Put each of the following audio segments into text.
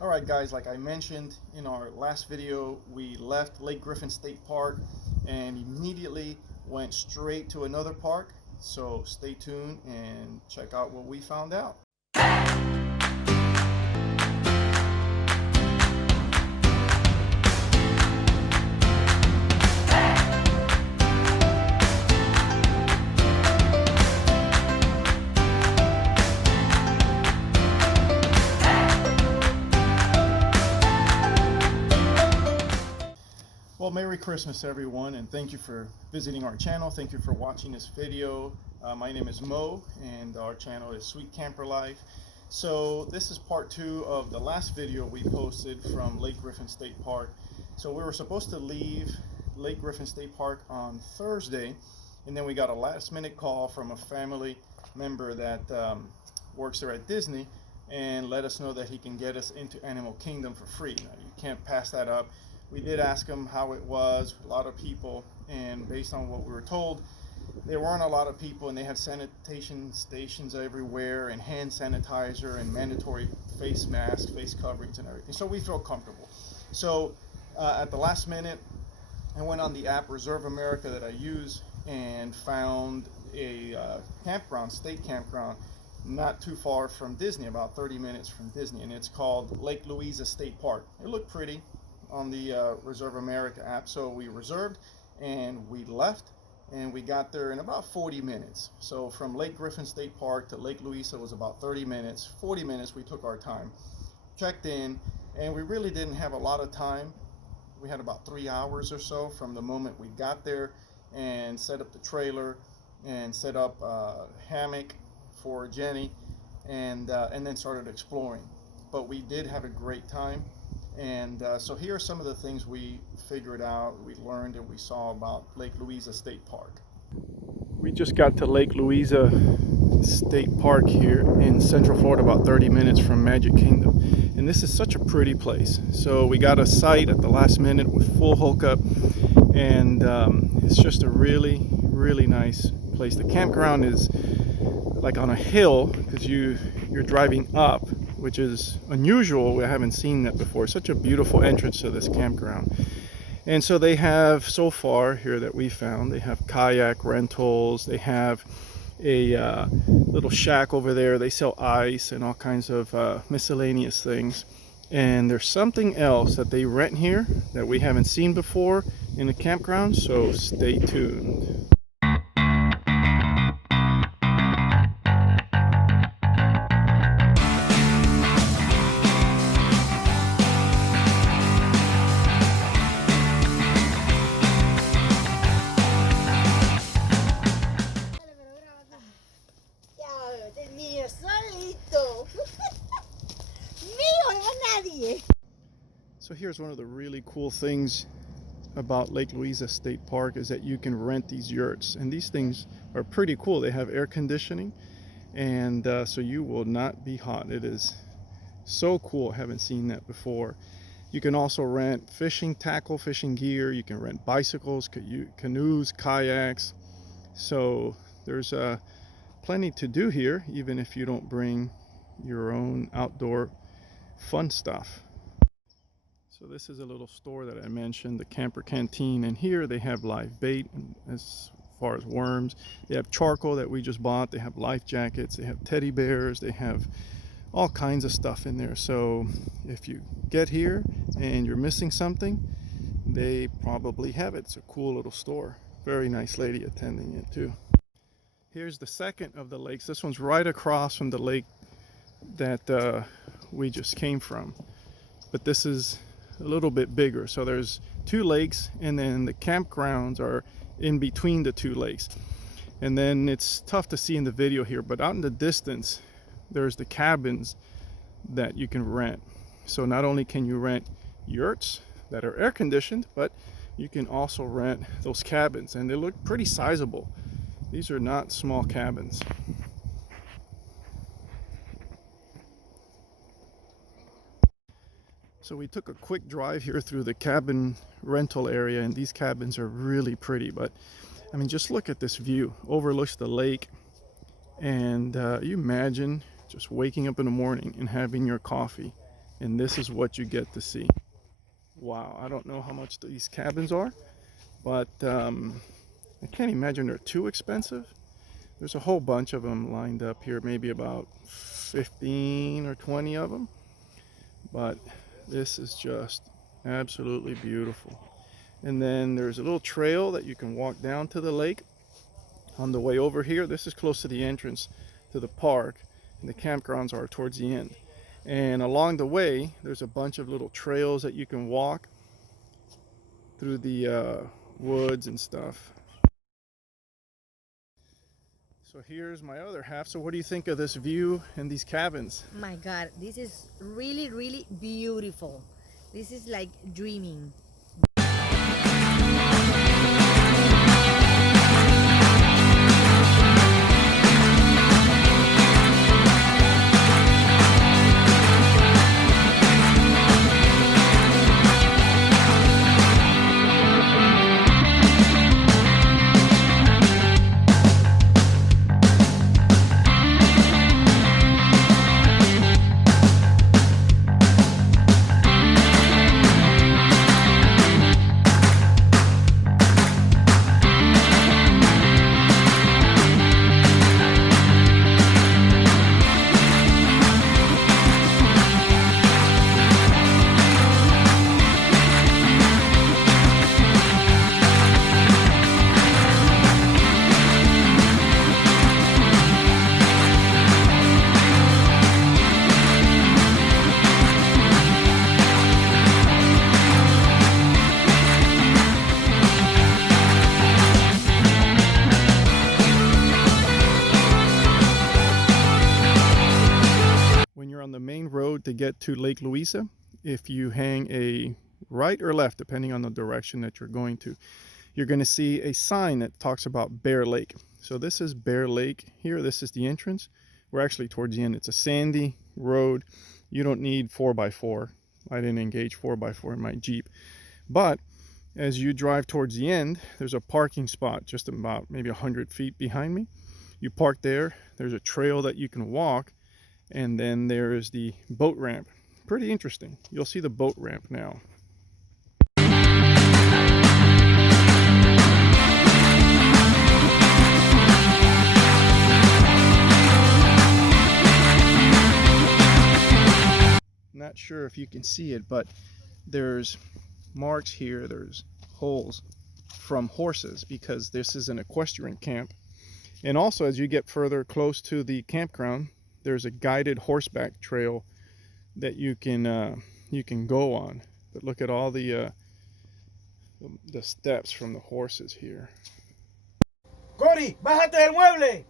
Alright guys, like I mentioned in our last video, we left Lake Griffin State Park and immediately went straight to another park. So stay tuned and check out what we found out. Well, Merry Christmas everyone, and thank you for visiting our channel. Thank you for watching this video. My name is Mo and our channel is Sweet Camper Life. So this is part 2 of the last video we posted from Lake Griffin State Park. So we were supposed to leave Lake Griffin State Park on Thursday, and then we got a last minute call from a family member that works there at Disney and let us know that he can get us into Animal Kingdom for free. Now, you can't pass that up. We did ask him how it was, a lot of people, and based on what we were told, there weren't a lot of people, and they had sanitation stations everywhere and hand sanitizer and mandatory face masks, face coverings and everything. So we felt comfortable. So at the last minute, I went on the app Reserve America that I use and found a campground, state campground, not too far from Disney, about 30 minutes from Disney, and it's called Lake Louisa State Park. It looked pretty on the Reserve America app, so we reserved and we left, and we got there in about 40 minutes. So from Lake Griffin State Park to Lake Louisa was about 30 minutes. 40 minutes we took our time, checked in, and we really didn't have a lot of time. We had about 3 hours or so from the moment we got there and set up the trailer and set up a hammock for Jenny, and then started exploring. But we did have a great time. And so here are some of the things we figured out, we learned, and we saw about Lake Louisa State Park. We just got to Lake Louisa State Park here in Central Florida, about 30 minutes from Magic Kingdom. And this is such a pretty place. So we got a site at the last minute with full hookup, and it's just a really, really nice place. The campground is like on a hill because you're driving up, which is unusual. We haven't seen that before. Such a beautiful entrance to this campground. And so they have, so far here that we found, they have kayak rentals, they have a little shack over there, they sell ice and all kinds of miscellaneous things. And there's something else that they rent here that we haven't seen before in the campground, so stay tuned. So here's one of the really cool things about Lake Louisa State Park is that you can rent these yurts, and these things are pretty cool. They have air conditioning, and so you will not be hot. It is so cool. I haven't seen that before. You can also rent fishing tackle, fishing gear. You can rent bicycles, canoes, kayaks. So there's plenty to do here, even if you don't bring your own outdoor fun stuff. So this is a little store that I mentioned, the Camper Canteen, and here they have live bait as far as worms. They have charcoal that we just bought, they have life jackets, they have teddy bears, they have all kinds of stuff in there. So if you get here and you're missing something, they probably have it. It's a cool little store. Very nice lady attending it too. Here's the second of the lakes. This one's right across from the lake that we just came from, but this is a little bit bigger. So there's 2 lakes, and then the campgrounds are in between the 2 lakes. And then it's tough to see in the video here, but out in the distance there's the cabins that you can rent. So not only can you rent yurts that are air conditioned, but you can also rent those cabins, and they look pretty sizable. These are not small cabins. So we took a quick drive here through the cabin rental area, and these cabins are really pretty. But I mean, just look at this view. Overlooks the lake, and you imagine just waking up in the morning and having your coffee and this is what you get to see. Wow, I don't know how much these cabins are, but I can't imagine they're too expensive. There's a whole bunch of them lined up here, maybe about 15 or 20 of them. But this is just absolutely beautiful. And then there's a little trail that you can walk down to the lake on the way over here. This is close to the entrance to the park, and the campgrounds are towards the end. And along the way, there's a bunch of little trails that you can walk through the woods and stuff. So here's my other half. So what do you think of this view and these cabins? My God, this is really, really beautiful. This is like dreaming. To get to Lake Louisa, if you hang a right or left, depending on the direction that you're going to, you're going to see a sign that talks about Bear Lake. So this is Bear Lake here. This is the entrance. We're actually towards the end. It's a sandy road. You don't need 4x4. I didn't engage 4x4 in my Jeep. But as you drive towards the end, there's a parking spot just about maybe 100 feet behind me. You park there. There's a trail that you can walk. And then there is the boat ramp. Pretty interesting. You'll see the boat ramp now. Not sure if you can see it, but there's marks here. There's holes from horses because this is an equestrian camp. And also, as you get further close to the campground, there's a guided horseback trail that you can go on. But look at all the steps from the horses here. Cori, bájate del mueble.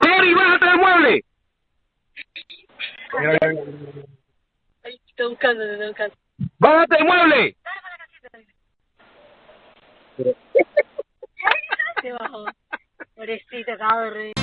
Cori, bájate del mueble. Estoy buscando, estoy buscando. Bájate del mueble. Se bajó. Pobrecita, acabo de reír.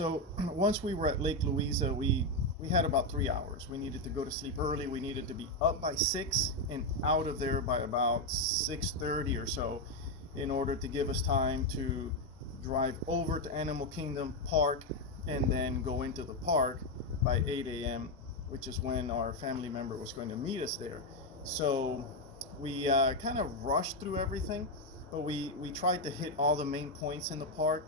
So once we were at Lake Louisa, we had about 3 hours. We needed to go to sleep early. We needed to be up by 6 and out of there by about 6:30 or so, in order to give us time to drive over to Animal Kingdom Park and then go into the park by 8 a.m., which is when our family member was going to meet us there. So we kind of rushed through everything, but we tried to hit all the main points in the park,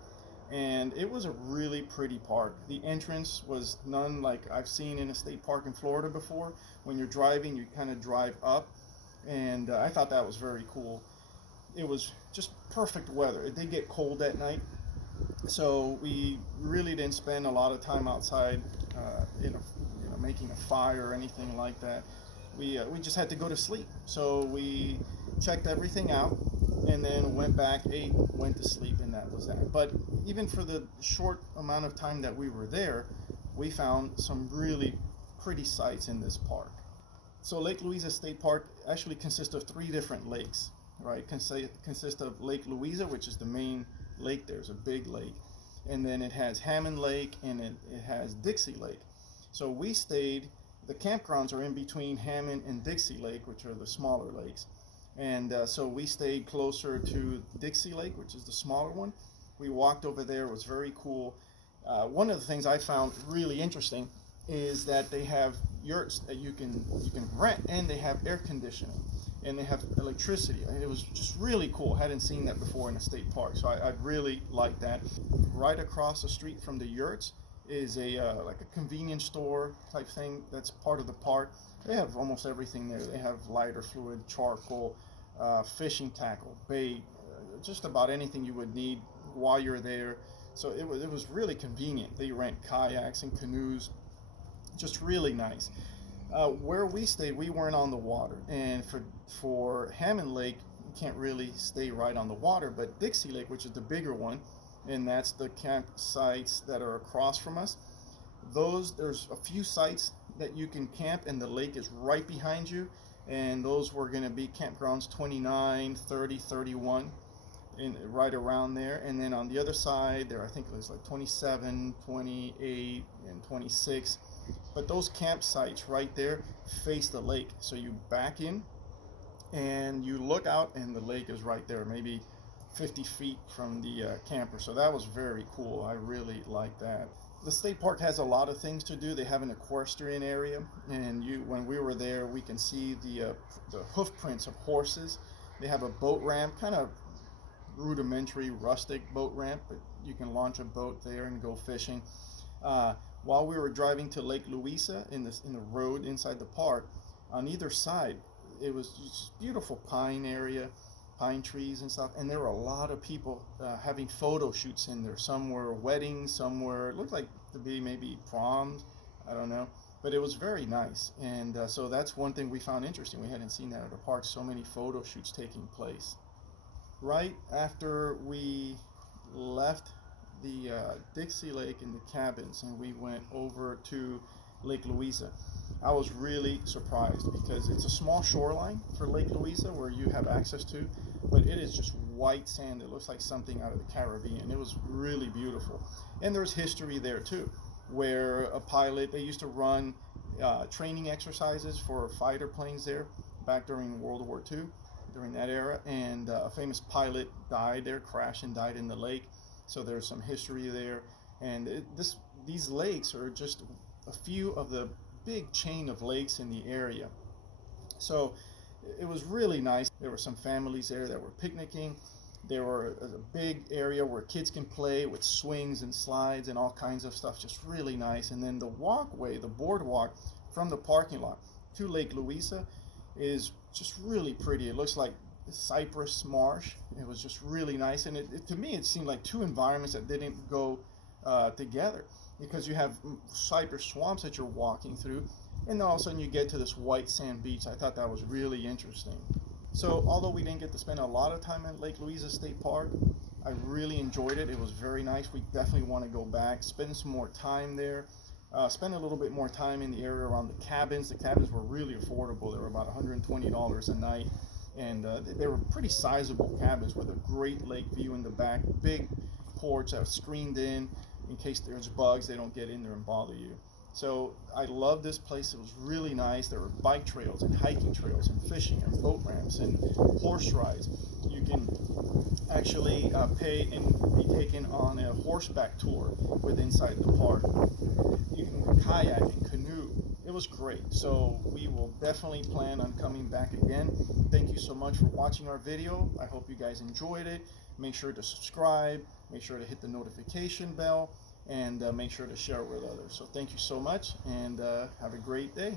and it was a really pretty park. The entrance was none like I've seen in a state park in Florida before. When you're driving, you kind of drive up, and I thought that was very cool. It was just perfect weather. It did get cold at night, so we really didn't spend a lot of time outside, making a fire or anything like that. We just had to go to sleep. So we checked everything out, and then went back, ate, went to sleep, and that was that. But even for the short amount of time that we were there, we found some really pretty sights in this park. So Lake Louisa State Park actually consists of 3 different lakes, right? Consists of Lake Louisa, which is the main lake. There's a big lake, and then it has Hammond Lake, and it has Dixie Lake. So we stayed, the campgrounds are in between Hammond and Dixie Lake, which are the smaller lakes. And so we stayed closer to Dixie Lake, which is the smaller one. We walked over there. It was very cool. One of the things I found really interesting is that they have yurts that you can rent, and they have air conditioning, and they have electricity. And it was just really cool. I hadn't seen that before in a state park, so I really liked that. Right across the street from the yurts is like a convenience store type thing that's part of the park. They have almost everything there. They have lighter fluid, charcoal, fishing tackle, bait, just about anything you would need while you're there. So it was really convenient. They rent kayaks and canoes, just really nice. Where we stayed, we weren't on the water, and for Hammond Lake, you can't really stay right on the water. But Dixie Lake, which is the bigger one, and that's the campsites that are across from us. There's a few sites that you can camp, and the lake is right behind you, and those were going to be campgrounds 29, 30, 31, and right around there. And then on the other side there, I think it was like 27, 28, and 26. But those campsites right there face the lake, so you back in and you look out, and the lake is right there, maybe 50 feet from the camper. So that was very cool. I really like that. The state park has a lot of things to do. They have an equestrian area, and when we were there, we can see the hoof prints of horses. They have a boat ramp, kind of rudimentary, rustic boat ramp, but you can launch a boat there and go fishing. While we were driving to Lake Louisa in the road inside the park, on either side, it was just beautiful pine area, pine trees and stuff, and there were a lot of people having photo shoots in there. Some were weddings, some were, it looked like to be maybe proms, I don't know, but it was very nice. And so that's one thing we found interesting. We hadn't seen that at the park, so many photo shoots taking place. Right after we left the Dixie Lake and the cabins, and we went over to Lake Louisa, I was really surprised, because it's a small shoreline for Lake Louisa where you have access to, but it is just white sand. It looks like something out of the Caribbean. It was really beautiful. And there's history there too, where a pilot, they used to run training exercises for fighter planes there back during World War II, during that era, and a famous pilot died there, crashed and died in the lake. So there's some history there. And these lakes are just a few of the big chain of lakes in the area. So it was really nice. There were some families there that were picnicking. There were a big area where kids can play with swings and slides and all kinds of stuff, just really nice. And then the walkway, the boardwalk from the parking lot to Lake Louisa is just really pretty. It looks like cypress marsh. It was just really nice. And to me, it seemed like 2 environments that didn't go together, because you have cypress swamps that you're walking through, and then all of a sudden you get to this white sand beach. I thought that was really interesting. So although we didn't get to spend a lot of time at Lake Louisa State Park, I really enjoyed it. It was very nice. We definitely want to go back, spend some more time there, spend a little bit more time in the area around the cabins. The cabins were really affordable. They were about $120 a night, and they were pretty sizable cabins with a great lake view in the back, big porch that was screened in, in case there's bugs, they don't get in there and bother you. So I love this place. It was really nice. There were bike trails and hiking trails and fishing and boat ramps and horse rides. You can actually pay and be taken on a horseback tour with inside the park. You can kayak and canoe. It was great. So we will definitely plan on coming back again. Thank you so much for watching our video. I hope you guys enjoyed it. Make sure to subscribe. Make sure to hit the notification bell. And make sure to share it with others. So thank you so much, and have a great day.